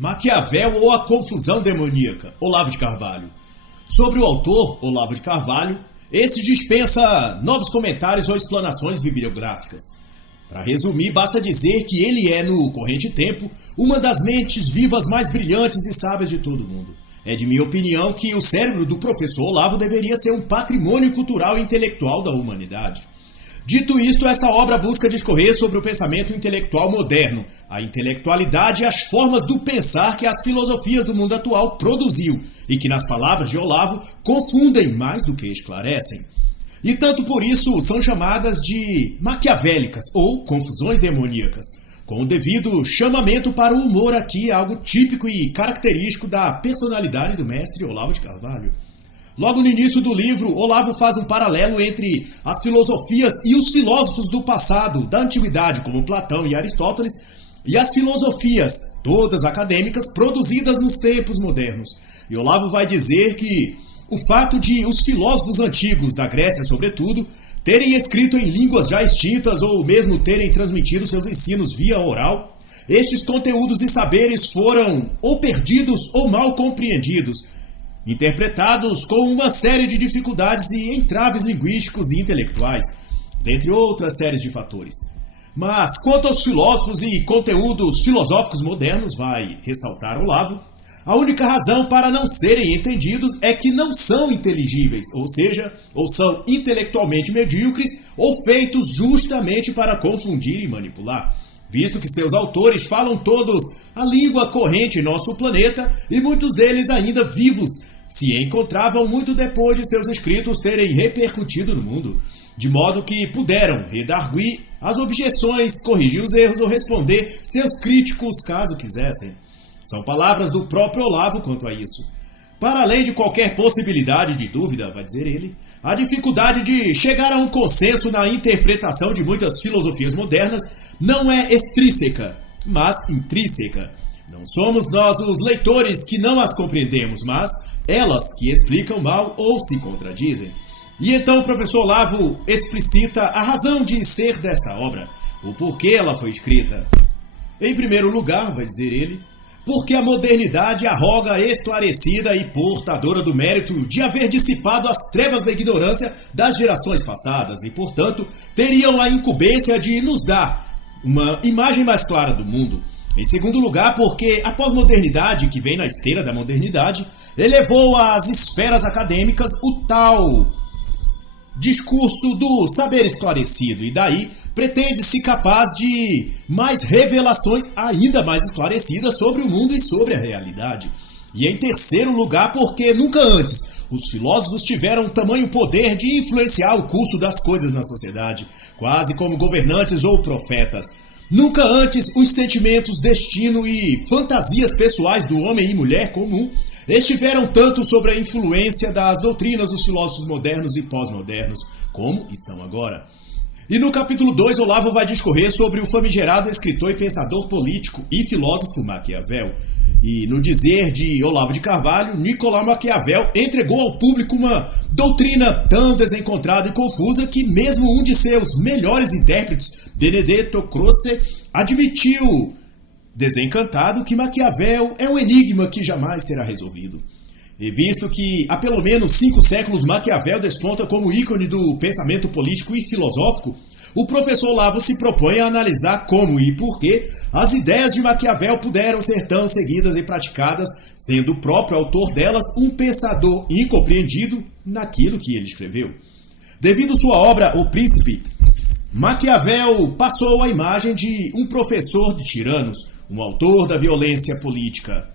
Maquiavel ou a confusão demoníaca, Olavo de Carvalho. Sobre o autor, Olavo de Carvalho, esse dispensa novos comentários ou explanações bibliográficas. Para resumir, basta dizer que ele é, no corrente tempo, uma das mentes vivas mais brilhantes e sábias de todo o mundo. É de minha opinião que o cérebro do professor Olavo deveria ser um patrimônio cultural e intelectual da humanidade. Dito isto, esta obra busca discorrer sobre o pensamento intelectual moderno, a intelectualidade e as formas do pensar que as filosofias do mundo atual produziu e que, nas palavras de Olavo, confundem mais do que esclarecem. E tanto por isso são chamadas de maquiavélicas ou confusões demoníacas, com o devido chamamento para o humor aqui, algo típico e característico da personalidade do mestre Olavo de Carvalho. Logo no início do livro, Olavo faz um paralelo entre as filosofias e os filósofos do passado, da antiguidade, como Platão e Aristóteles, e as filosofias, todas acadêmicas, produzidas nos tempos modernos. E Olavo vai dizer que o fato de os filósofos antigos, da Grécia sobretudo, terem escrito em línguas já extintas ou mesmo terem transmitido seus ensinos via oral, estes conteúdos e saberes foram ou perdidos ou mal compreendidos, interpretados com uma série de dificuldades e entraves linguísticos e intelectuais, dentre outras séries de fatores. Mas, quanto aos filósofos e conteúdos filosóficos modernos, vai ressaltar Olavo, a única razão para não serem entendidos é que não são inteligíveis, ou seja, ou são intelectualmente medíocres ou feitos justamente para confundir e manipular, visto que seus autores falam todos a língua corrente em nosso planeta e muitos deles ainda vivos se encontravam muito depois de seus escritos terem repercutido no mundo, de modo que puderam redarguir as objeções, corrigir os erros ou responder seus críticos caso quisessem. São palavras do próprio Olavo quanto a isso. Para além de qualquer possibilidade de dúvida, vai dizer ele, a dificuldade de chegar a um consenso na interpretação de muitas filosofias modernas não é extrínseca, mas intrínseca. Não somos nós os leitores que não as compreendemos, mas elas que explicam mal ou se contradizem. E então o professor Olavo explicita a razão de ser desta obra, o porquê ela foi escrita. Em primeiro lugar, vai dizer ele, porque a modernidade arroga esclarecida e portadora do mérito de haver dissipado as trevas da ignorância das gerações passadas e, portanto, teriam a incumbência de nos dar uma imagem mais clara do mundo. Em segundo lugar, porque a pós-modernidade, que vem na esteira da modernidade, elevou às esferas acadêmicas o tal discurso do saber esclarecido e daí pretende-se capaz de mais revelações ainda mais esclarecidas sobre o mundo e sobre a realidade. E em terceiro lugar, porque nunca antes os filósofos tiveram tamanho poder de influenciar o curso das coisas na sociedade, quase como governantes ou profetas. Nunca antes os sentimentos, destino e fantasias pessoais do homem e mulher comum estiveram tanto sob a influência das doutrinas dos filósofos modernos e pós-modernos, como estão agora. E no capítulo 2, Olavo vai discorrer sobre o famigerado escritor e pensador político e filósofo Maquiavel. E no dizer de Olavo de Carvalho, Nicolau Maquiavel entregou ao público uma doutrina tão desencontrada e confusa que mesmo um de seus melhores intérpretes, Benedetto Croce, admitiu, desencantado, que Maquiavel é um enigma que jamais será resolvido. E visto que há pelo menos 5 séculos Maquiavel desponta como ícone do pensamento político e filosófico, o professor Olavo se propõe a analisar como e por que as ideias de Maquiavel puderam ser tão seguidas e praticadas, sendo o próprio autor delas um pensador incompreendido naquilo que ele escreveu. Devido sua obra O Príncipe, Maquiavel passou a imagem de um professor de tiranos, um autor da violência política.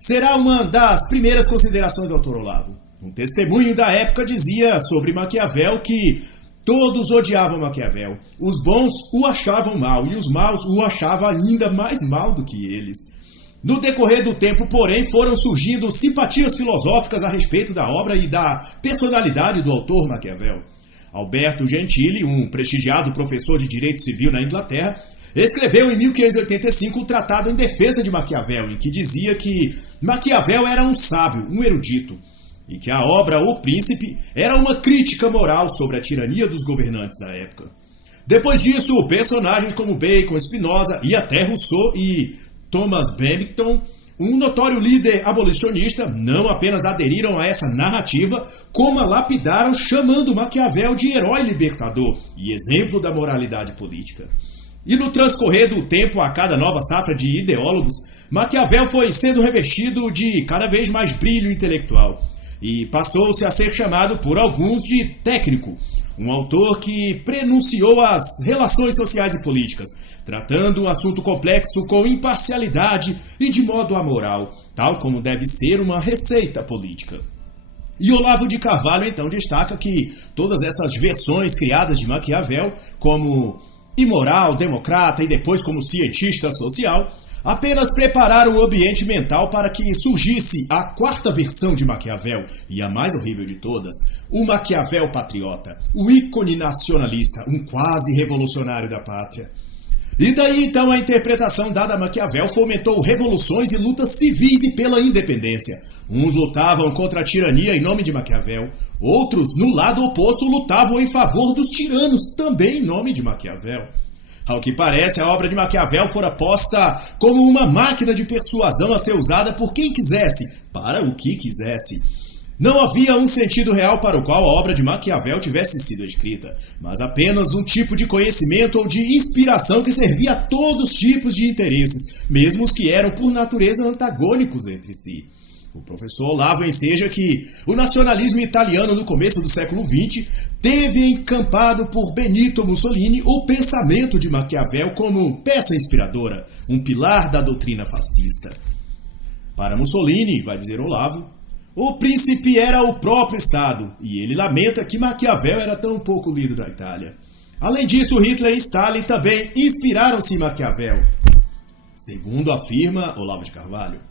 Será uma das primeiras considerações do autor Olavo. Um testemunho da época dizia sobre Maquiavel que todos odiavam Maquiavel. Os bons o achavam mal e os maus o achavam ainda mais mal do que eles. No decorrer do tempo, porém, foram surgindo simpatias filosóficas a respeito da obra e da personalidade do autor Maquiavel. Alberto Gentili, um prestigiado professor de direito civil na Inglaterra, escreveu em 1585 um tratado em defesa de Maquiavel, em que dizia que Maquiavel era um sábio, um erudito, e que a obra O Príncipe era uma crítica moral sobre a tirania dos governantes da época. Depois disso, personagens como Bacon, Spinoza e até Rousseau e Thomas Babington um notório líder abolicionista, não apenas aderiram a essa narrativa, como a lapidaram, chamando Maquiavel de herói libertador e exemplo da moralidade política. E no transcorrer do tempo, a cada nova safra de ideólogos, Maquiavel foi sendo revestido de cada vez mais brilho intelectual e passou-se a ser chamado por alguns de técnico, um autor que prenunciou as relações sociais e políticas, tratando um assunto complexo com imparcialidade e de modo amoral, tal como deve ser uma receita política. E Olavo de Carvalho então destaca que todas essas versões criadas de Maquiavel, como imoral, democrata e depois como cientista social, apenas prepararam o ambiente mental para que surgisse a quarta versão de Maquiavel, e a mais horrível de todas, o Maquiavel patriota, o ícone nacionalista, um quase revolucionário da pátria. E daí então a interpretação dada a Maquiavel fomentou revoluções e lutas civis e pela independência. Uns lutavam contra a tirania em nome de Maquiavel, outros, no lado oposto, lutavam em favor dos tiranos, também em nome de Maquiavel. Ao que parece, a obra de Maquiavel fora posta como uma máquina de persuasão a ser usada por quem quisesse, para o que quisesse. Não havia um sentido real para o qual a obra de Maquiavel tivesse sido escrita, mas apenas um tipo de conhecimento ou de inspiração que servia a todos os tipos de interesses, mesmo os que eram por natureza antagônicos entre si. O professor Olavo enseja que o nacionalismo italiano no começo do século XX teve encampado por Benito Mussolini o pensamento de Maquiavel como peça inspiradora, um pilar da doutrina fascista. Para Mussolini, vai dizer Olavo, o príncipe era o próprio Estado, e ele lamenta que Maquiavel era tão pouco lido na Itália. Além disso, Hitler e Stalin também inspiraram-se em Maquiavel, segundo afirma Olavo de Carvalho.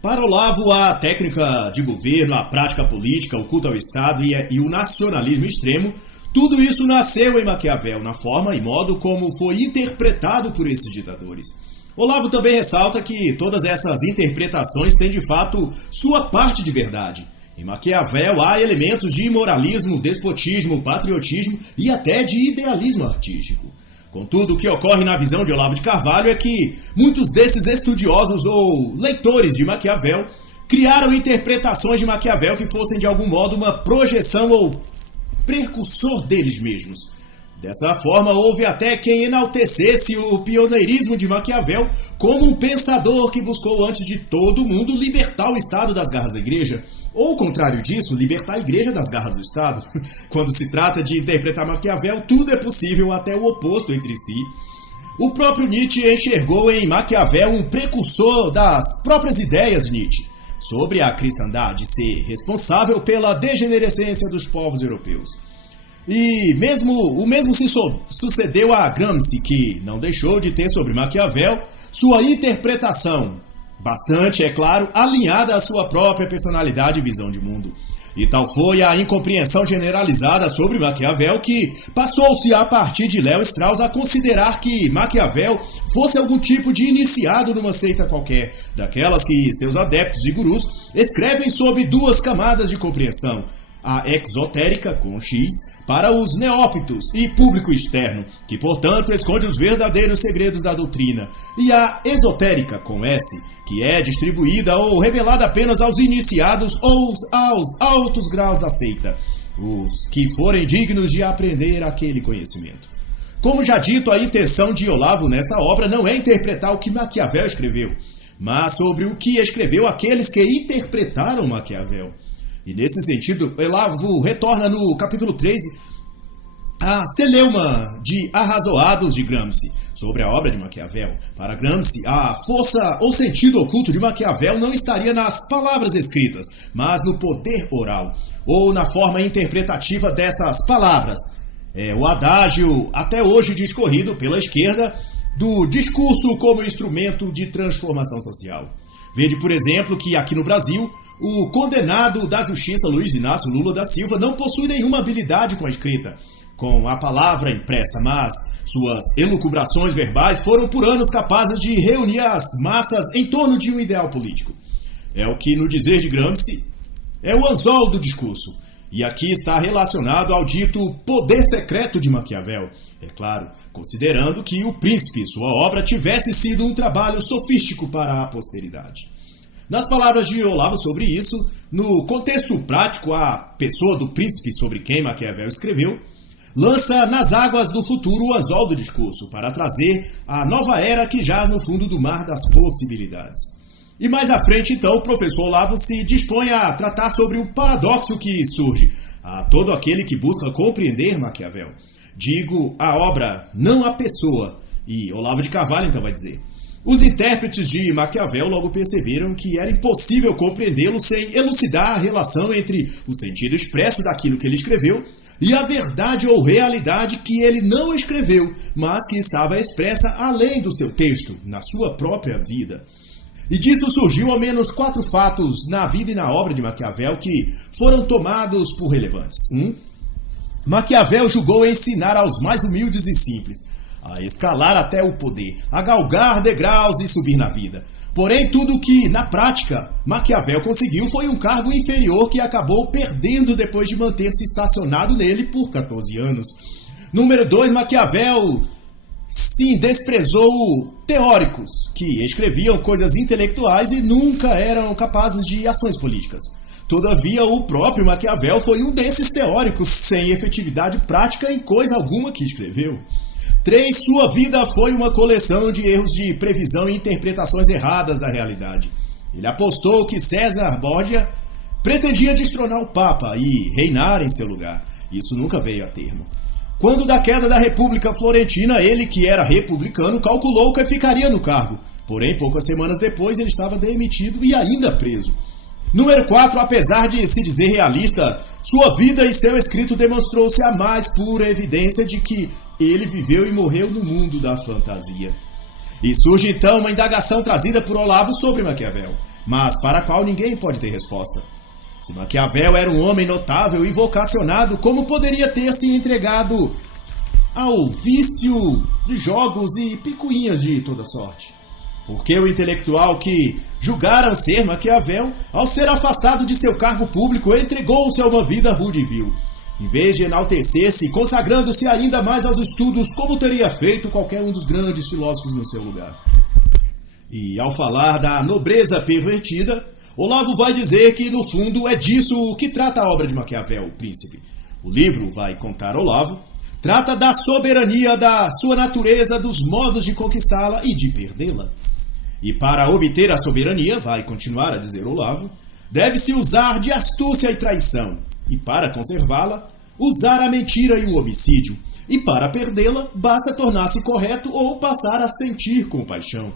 Para Olavo, a técnica de governo, a prática política, o culto ao Estado e o nacionalismo extremo, tudo isso nasceu em Maquiavel, na forma e modo como foi interpretado por esses ditadores. Olavo também ressalta que todas essas interpretações têm de fato sua parte de verdade. Em Maquiavel há elementos de moralismo, despotismo, patriotismo e até de idealismo artístico. Contudo, o que ocorre na visão de Olavo de Carvalho é que muitos desses estudiosos ou leitores de Maquiavel criaram interpretações de Maquiavel que fossem de algum modo uma projeção ou precursor deles mesmos. Dessa forma, houve até quem enaltecesse o pioneirismo de Maquiavel como um pensador que buscou antes de todo mundo libertar o Estado das garras da Igreja, ou, ao contrário disso, libertar a Igreja das garras do Estado. Quando se trata de interpretar Maquiavel, tudo é possível, até o oposto entre si. O próprio Nietzsche enxergou em Maquiavel um precursor das próprias ideias de Nietzsche sobre a cristandade ser responsável pela degenerescência dos povos europeus. E o mesmo se sucedeu a Gramsci, que não deixou de ter sobre Maquiavel sua interpretação, bastante, é claro, alinhada à sua própria personalidade e visão de mundo. E tal foi a incompreensão generalizada sobre Maquiavel que passou-se a partir de Léo Strauss a considerar que Maquiavel fosse algum tipo de iniciado numa seita qualquer, daquelas que seus adeptos e gurus escrevem sob duas camadas de compreensão: a exotérica, com X, para os neófitos e público externo, que portanto esconde os verdadeiros segredos da doutrina, e a esotérica, com S, que é distribuída ou revelada apenas aos iniciados ou aos altos graus da seita, os que forem dignos de aprender aquele conhecimento. Como já dito, a intenção de Olavo nesta obra não é interpretar o que Maquiavel escreveu, mas sobre o que escreveu aqueles que interpretaram Maquiavel. E nesse sentido, Olavo retorna no capítulo 13 a celeuma de Arrazoados de Gramsci, sobre a obra de Maquiavel. Para Gramsci, a força ou sentido oculto de Maquiavel não estaria nas palavras escritas, mas no poder oral, ou na forma interpretativa dessas palavras. É o adágio, até hoje discorrido pela esquerda, do discurso como instrumento de transformação social. Vede, por exemplo, que aqui no Brasil, o condenado da justiça Luiz Inácio Lula da Silva não possui nenhuma habilidade com a escrita, com a palavra impressa, mas suas elucubrações verbais foram por anos capazes de reunir as massas em torno de um ideal político. É o que, no dizer de Gramsci, é o anzol do discurso, e aqui está relacionado ao dito poder secreto de Maquiavel, é claro, considerando que O Príncipe, sua obra, tivesse sido um trabalho sofístico para a posteridade. Nas palavras de Olavo sobre isso, no contexto prático, a pessoa do príncipe sobre quem Maquiavel escreveu lança nas águas do futuro o anzol do discurso para trazer a nova era que jaz no fundo do mar das possibilidades. E mais à frente, então, o professor Olavo se dispõe a tratar sobre o paradoxo que surge a todo aquele que busca compreender Maquiavel. Digo a obra, não a pessoa. E Olavo de Carvalho então vai dizer: os intérpretes de Maquiavel logo perceberam que era impossível compreendê-lo sem elucidar a relação entre o sentido expresso daquilo que ele escreveu e a verdade ou realidade que ele não escreveu, mas que estava expressa além do seu texto, na sua própria vida. E disso surgiu ao menos 4 fatos na vida e na obra de Maquiavel que foram tomados por relevantes. 1. Maquiavel julgou ensinar aos mais humildes e simples a escalar até o poder, a galgar degraus e subir na vida. Porém, tudo o que, na prática, Maquiavel conseguiu foi um cargo inferior que acabou perdendo depois de manter-se estacionado nele por 14 anos. Número 2, Maquiavel, sim, desprezou teóricos que escreviam coisas intelectuais e nunca eram capazes de ações políticas. Todavia, o próprio Maquiavel foi um desses teóricos sem efetividade prática em coisa alguma que escreveu. 3. Sua vida foi uma coleção de erros de previsão e interpretações erradas da realidade. Ele apostou que César Borgia pretendia destronar o Papa e reinar em seu lugar. Isso nunca veio a termo. Quando da queda da República Florentina, ele, que era republicano, calculou que ficaria no cargo. Porém, poucas semanas depois, ele estava demitido e ainda preso. Número 4, apesar de se dizer realista, sua vida e seu escrito demonstrou-se a mais pura evidência de que ele viveu e morreu no mundo da fantasia. E surge então uma indagação trazida por Olavo sobre Maquiavel, mas para a qual ninguém pode ter resposta. Se Maquiavel era um homem notável e vocacionado, como poderia ter se entregado ao vício de jogos e picuinhas de toda sorte? Porque o intelectual que julgaram ser Maquiavel, ao ser afastado de seu cargo público, entregou-se a uma vida rude e vil, em vez de enaltecer-se, consagrando-se ainda mais aos estudos, como teria feito qualquer um dos grandes filósofos no seu lugar. E ao falar da nobreza pervertida, Olavo vai dizer que, no fundo, é disso que trata a obra de Maquiavel, o Príncipe. O livro, vai contar Olavo, trata da soberania da sua natureza, dos modos de conquistá-la e de perdê-la. E para obter a soberania, vai continuar a dizer Olavo, deve-se usar de astúcia e traição. E para conservá-la, usar a mentira e o homicídio. E para perdê-la, basta tornar-se correto ou passar a sentir compaixão.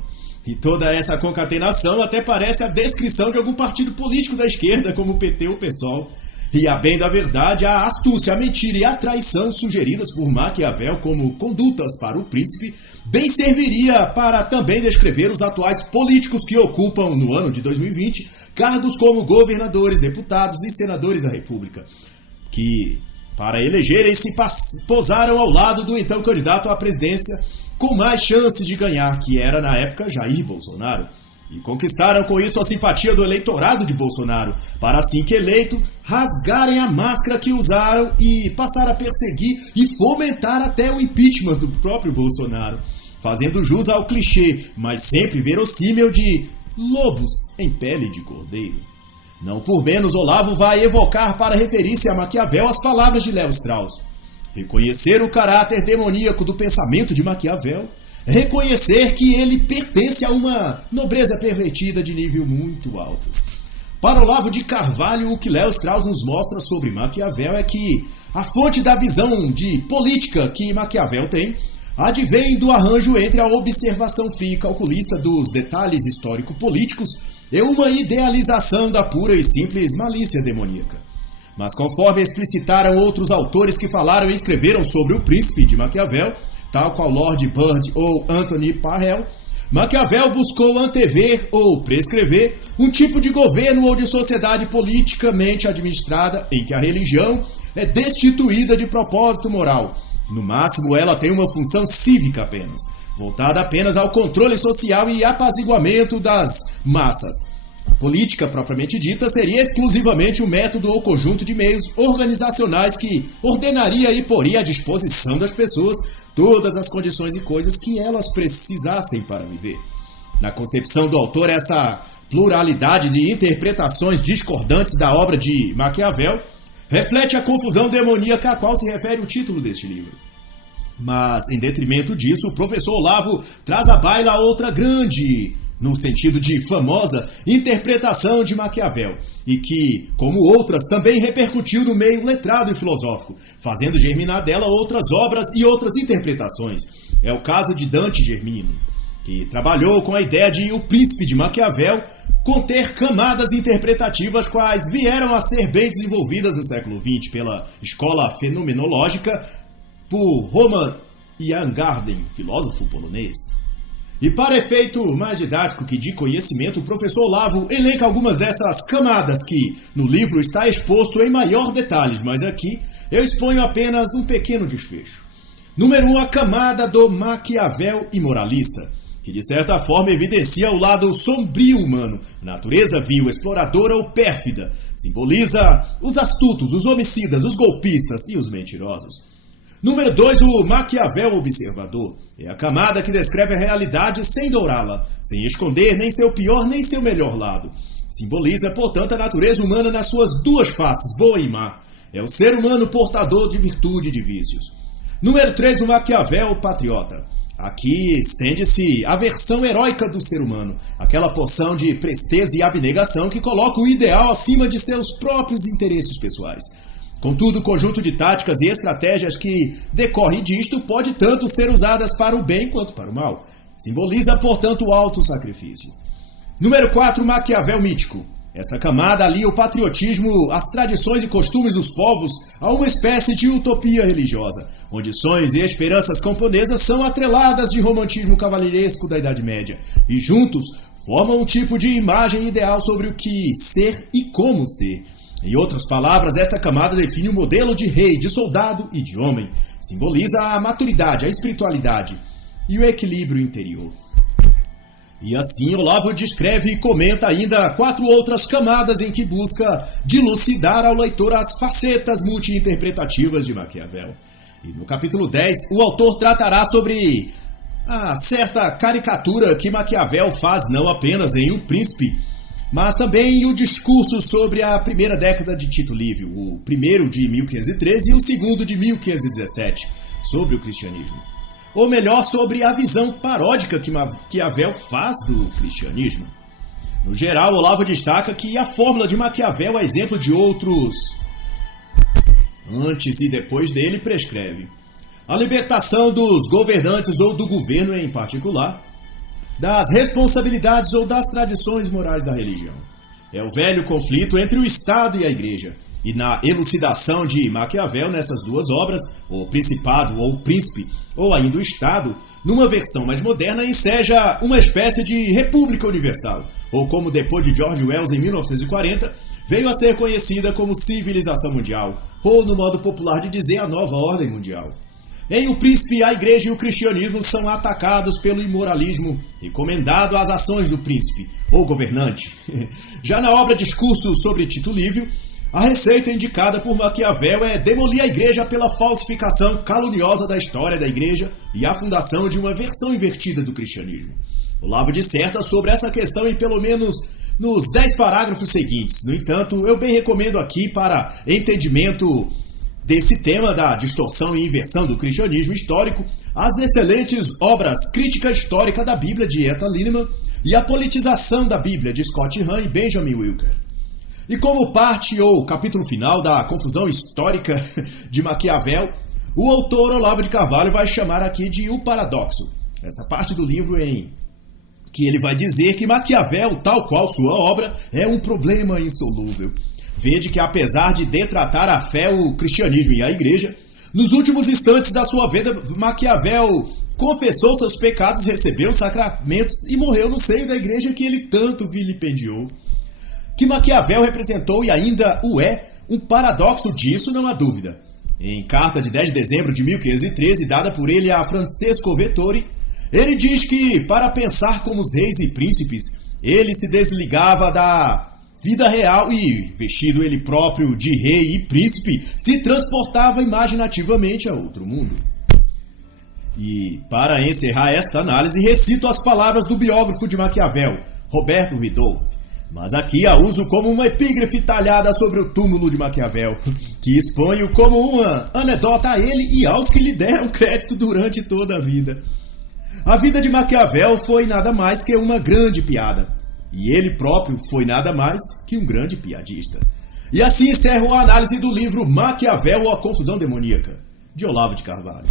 E toda essa concatenação até parece a descrição de algum partido político da esquerda, como o PT ou o PSOL. E a bem da verdade, a astúcia, a mentira e a traição sugeridas por Maquiavel como condutas para o príncipe, bem serviria para também descrever os atuais políticos que ocupam, no ano de 2020, cargos como governadores, deputados e senadores da República, que, para elegerem-se, posaram ao lado do então candidato à presidência com mais chances de ganhar, que era, na época, Jair Bolsonaro. E conquistaram com isso a simpatia do eleitorado de Bolsonaro, para assim que eleito, rasgarem a máscara que usaram e passar a perseguir e fomentar até o impeachment do próprio Bolsonaro, fazendo jus ao clichê, mas sempre verossímil, de lobos em pele de cordeiro. Não por menos, Olavo vai evocar para referir-se a Maquiavel as palavras de Léo Strauss. Reconhecer o caráter demoníaco do pensamento de Maquiavel, reconhecer que ele pertence a uma nobreza pervertida de nível muito alto. Para Olavo de Carvalho, o que Léo Strauss nos mostra sobre Maquiavel é que a fonte da visão de política que Maquiavel tem advém do arranjo entre a observação fria e calculista dos detalhes histórico-políticos e uma idealização da pura e simples malícia demoníaca. Mas conforme explicitaram outros autores que falaram e escreveram sobre o príncipe de Maquiavel, tal qual Lord Bird ou Anthony Parrell, Maquiavel buscou antever ou prescrever um tipo de governo ou de sociedade politicamente administrada em que a religião é destituída de propósito moral. No máximo, ela tem uma função cívica apenas, voltada apenas ao controle social e apaziguamento das massas. A política propriamente dita seria exclusivamente um método ou conjunto de meios organizacionais que ordenaria e poria à disposição das pessoas todas as condições e coisas que elas precisassem para viver. Na concepção do autor, essa pluralidade de interpretações discordantes da obra de Maquiavel reflete a confusão demoníaca a qual se refere o título deste livro. Mas, em detrimento disso, o professor Olavo traz à baila outra grande, no sentido de famosa, interpretação de Maquiavel, e que, como outras, também repercutiu no meio letrado e filosófico, fazendo germinar dela outras obras e outras interpretações. É o caso de Dante Germino, que trabalhou com a ideia de O Príncipe de Maquiavel conter camadas interpretativas quais vieram a ser bem desenvolvidas no século XX pela escola fenomenológica por Roman Iangarden, filósofo polonês. E para efeito mais didático que de conhecimento, o professor Olavo elenca algumas dessas camadas que no livro está exposto em maior detalhes, mas aqui eu exponho apenas um pequeno desfecho. Número 1, a camada do Maquiavel imoralista, que de certa forma evidencia o lado sombrio humano, a natureza vil, exploradora ou pérfida, simboliza os astutos, os homicidas, os golpistas e os mentirosos. Número 2, o Maquiavel observador. É a camada que descreve a realidade sem dourá-la, sem esconder nem seu pior nem seu melhor lado. Simboliza, portanto, a natureza humana nas suas duas faces, boa e má. É o ser humano portador de virtude e de vícios. Número 3, o Maquiavel patriota. Aqui estende-se a versão heróica do ser humano, aquela porção de presteza e abnegação que coloca o ideal acima de seus próprios interesses pessoais. Contudo, o conjunto de táticas e estratégias que decorre disto pode tanto ser usadas para o bem quanto para o mal. Simboliza, portanto, o alto sacrifício. Número 4, Maquiavel mítico. Esta camada alia o patriotismo, as tradições e costumes dos povos a uma espécie de utopia religiosa, onde sonhos e esperanças camponesas são atreladas de romantismo cavalheiresco da Idade Média, e juntos formam um tipo de imagem ideal sobre o que ser e como ser. Em outras palavras, esta camada define o modelo de rei, de soldado e de homem. Simboliza a maturidade, a espiritualidade e o equilíbrio interior. E assim, Olavo descreve e comenta ainda 4 outras camadas em que busca dilucidar ao leitor as facetas multi-interpretativas de Maquiavel. E no capítulo 10, o autor tratará sobre a certa caricatura que Maquiavel faz não apenas em O Príncipe, mas também o discurso sobre a primeira década de Tito Livio, o primeiro de 1513 e o segundo de 1517, sobre o cristianismo. Ou melhor, sobre a visão paródica que Maquiavel faz do cristianismo. No geral, Olavo destaca que a fórmula de Maquiavel, a exemplo de outros antes e depois dele, prescreve a libertação dos governantes ou do governo em particular, das responsabilidades ou das tradições morais da religião. É o velho conflito entre o Estado e a Igreja. E na elucidação de Maquiavel nessas duas obras, o Principado ou o Príncipe, ou ainda o Estado, numa versão mais moderna, enseja uma espécie de república universal, ou como depois de George Wells em 1940, veio a ser conhecida como civilização mundial, ou no modo popular de dizer, a nova ordem mundial. Em O Príncipe, a Igreja e o cristianismo são atacados pelo imoralismo recomendado às ações do príncipe, ou governante. Já na obra Discurso sobre Tito Livio, a receita indicada por Maquiavel é demolir a Igreja pela falsificação caluniosa da história da Igreja e a fundação de uma versão invertida do cristianismo. Olavo disserta sobre essa questão em pelo menos nos 10 parágrafos seguintes. No entanto, eu bem recomendo aqui, para entendimento desse tema da distorção e inversão do cristianismo histórico, as excelentes obras Crítica Histórica da Bíblia, de Etta Linneman, e A Politização da Bíblia, de Scott Hahn e Benjamin Wilker. E como parte ou capítulo final da confusão histórica de Maquiavel, o autor Olavo de Carvalho vai chamar aqui de O Paradoxo, essa parte do livro em que ele vai dizer que Maquiavel, tal qual sua obra, é um problema insolúvel. Vede que, apesar de detratar a fé, o cristianismo e a Igreja, nos últimos instantes da sua vida, Maquiavel confessou seus pecados, recebeu os sacramentos e morreu no seio da Igreja que ele tanto vilipendiou. Que Maquiavel representou e ainda o é um paradoxo disso, não há dúvida. Em carta de 10 de dezembro de 1513, dada por ele a Francesco Vettori, ele diz que, para pensar como os reis e príncipes, ele se desligava da vida real e, vestido ele próprio de rei e príncipe, se transportava imaginativamente a outro mundo. E, para encerrar esta análise, recito as palavras do biógrafo de Maquiavel, Roberto Ridolph, mas aqui a uso como uma epígrafe talhada sobre o túmulo de Maquiavel, que exponho como uma anedota a ele e aos que lhe deram crédito durante toda a vida. A vida de Maquiavel foi nada mais que uma grande piada, e ele próprio foi nada mais que um grande piadista. E assim encerro a análise do livro Maquiavel ou a Confusão Demoníaca, de Olavo de Carvalho.